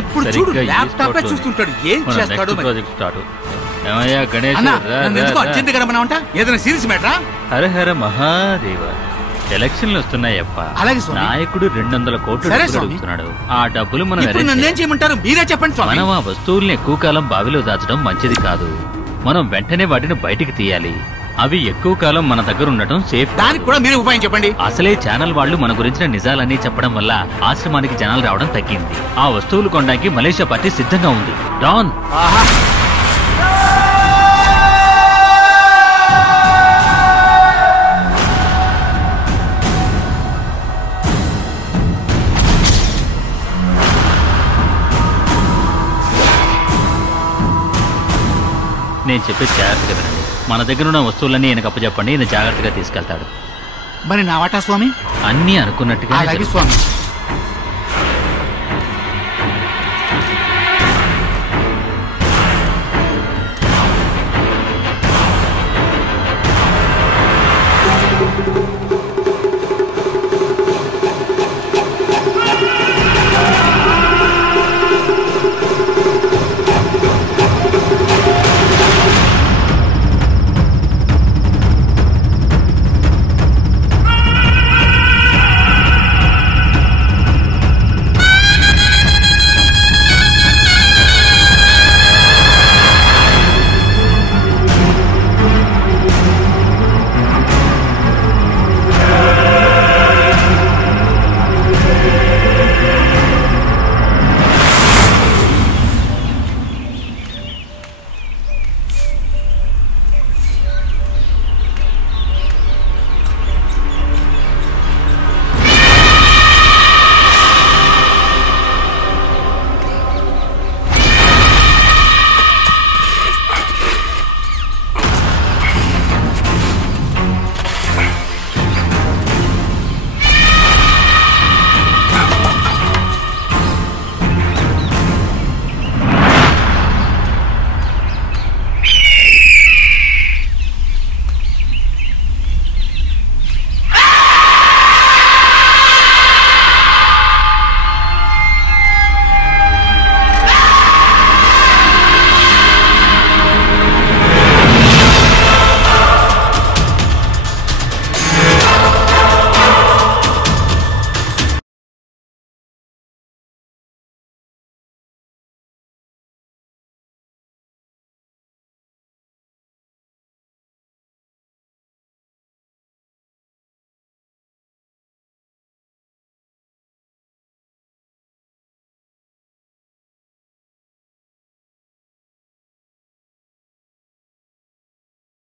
ఎప్పుడు చూడు ల్యాప్టాప్ చూస్తుంటాడు. ఏం చేస్తాడు అర్జెంట్ గడమన్నా ఏదైనా సీరియస్ మ్యాటరా? హర హర మహాదేవ, ఎలక్షన్లు వస్తున్నాయప్ప. అలాగే నాయకుడు 200 కోట్లు అడుగుతున్నాడు. ఆ డబ్బులు మనం నన్నేం చేయమంటారు? మీరే చెప్పండి. మనం ఆ వస్తువుల్ని ఎక్కువ కాలం బావిలో దాచడం మంచిది కాదు. మనం వెంటనే వాటిని బయటికి తీయాలి. అవి ఎక్కువ కాలం మన దగ్గర ఉండటం సేఫ్. దానికి కూడా మీరే ఉపాయం చెప్పండి. అసలే ఛానల్ వాళ్ళు మన గురించిన నిజాలన్నీ చెప్పడం వల్ల ఆశ్రమానికి జనాలు రావడం తగ్గింది. ఆ వస్తువులు కొనడానికి మలేషియా పార్టీ సిద్ధంగా ఉంది. డాన్, నేను చెప్పేది జాగ్రత్తగా వినండి. మన దగ్గర ఉన్న వస్తువులన్నీ ఈయనకు అప్పచెప్పండి. ఈయన జాగ్రత్తగా తీసుకెళ్తాడు. మరి నా వాటా స్వామి? అన్నీ అనుకున్నట్టుగా స్వామి.